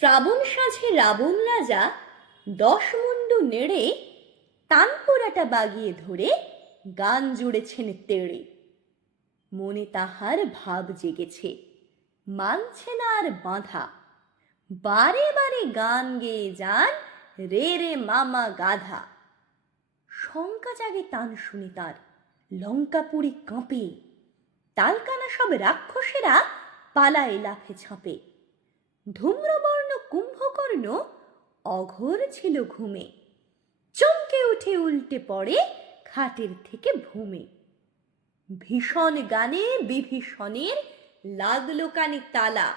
শ্রাবণ সাঁঝে রাবণ রাজা দশ মুন্ডু নেড়ে তানপোড়াটা বাগিয়ে ধরে গান জুড়েছেন তেড়ে। মনে তাহার ভাব জেগেছে, মানছে না আর বাঁধা। বারে বারে গান গেয়ে যান রে রে মামা গাধা। শঙ্কা জাগে তান শুনে তার লঙ্কাপুরি কাঁপে। তালকানা সব রাক্ষসেরা পালায় লাফে ছাপে ধূম্রবর্ণ কুম্ভকর্ণ অঘোর ছিল ঘুমে। চমকে উঠে উল্টে পড়ে খাটের থেকে ভূমে। ভীষণ গানে বিভীষণের লাগল কানে তালা।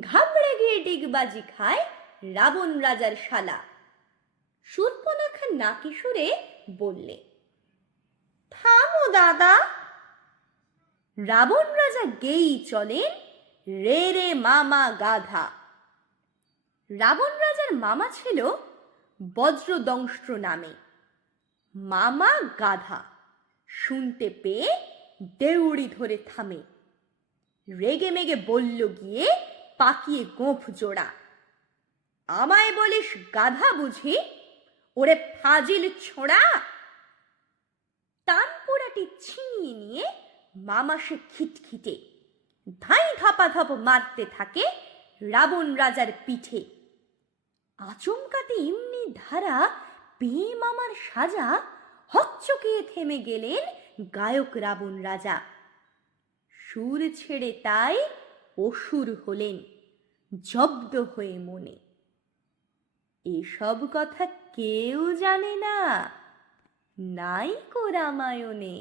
ঘাবড়ে গিয়ে ডিগবাজি খায় রাবণ রাজার শালা। সুর্পনাখা নাকি সুরে বললে, থামো দাদা। রাবণ রাজা গেই চলেন রে রে মামা গাধা। রাবণ রাজার মামা ছিল বজ্রদংষ্ট্র নামে। মামা গাধা, শুনতে পেয়ে দেউড়ি ধরে থামে। রেগে মেগে বলল গিয়ে, পাকিয়ে গোঁফ জোড়া। আমায় বলিস গাধা বুঝি? ওরে ফাজিল ছোড়া! তানপুরাটি ছিনিয়ে নিয়ে মামা সে খিটখিটে, ধাই ধাপা ধাপ মারতে থাকে রাবণ রাজার পিঠে। আচমকাতে এমনি ধারা পেয়ে মামার সাজা হকচকিয়ে থেমে গেলেন গায়ক রাবণ রাজা। সুর ছেড়ে তাই অসুর হলেন জব্দ হয়ে মনে। এসব কথা কেউ জানে না, নাই কো রামায়ণে।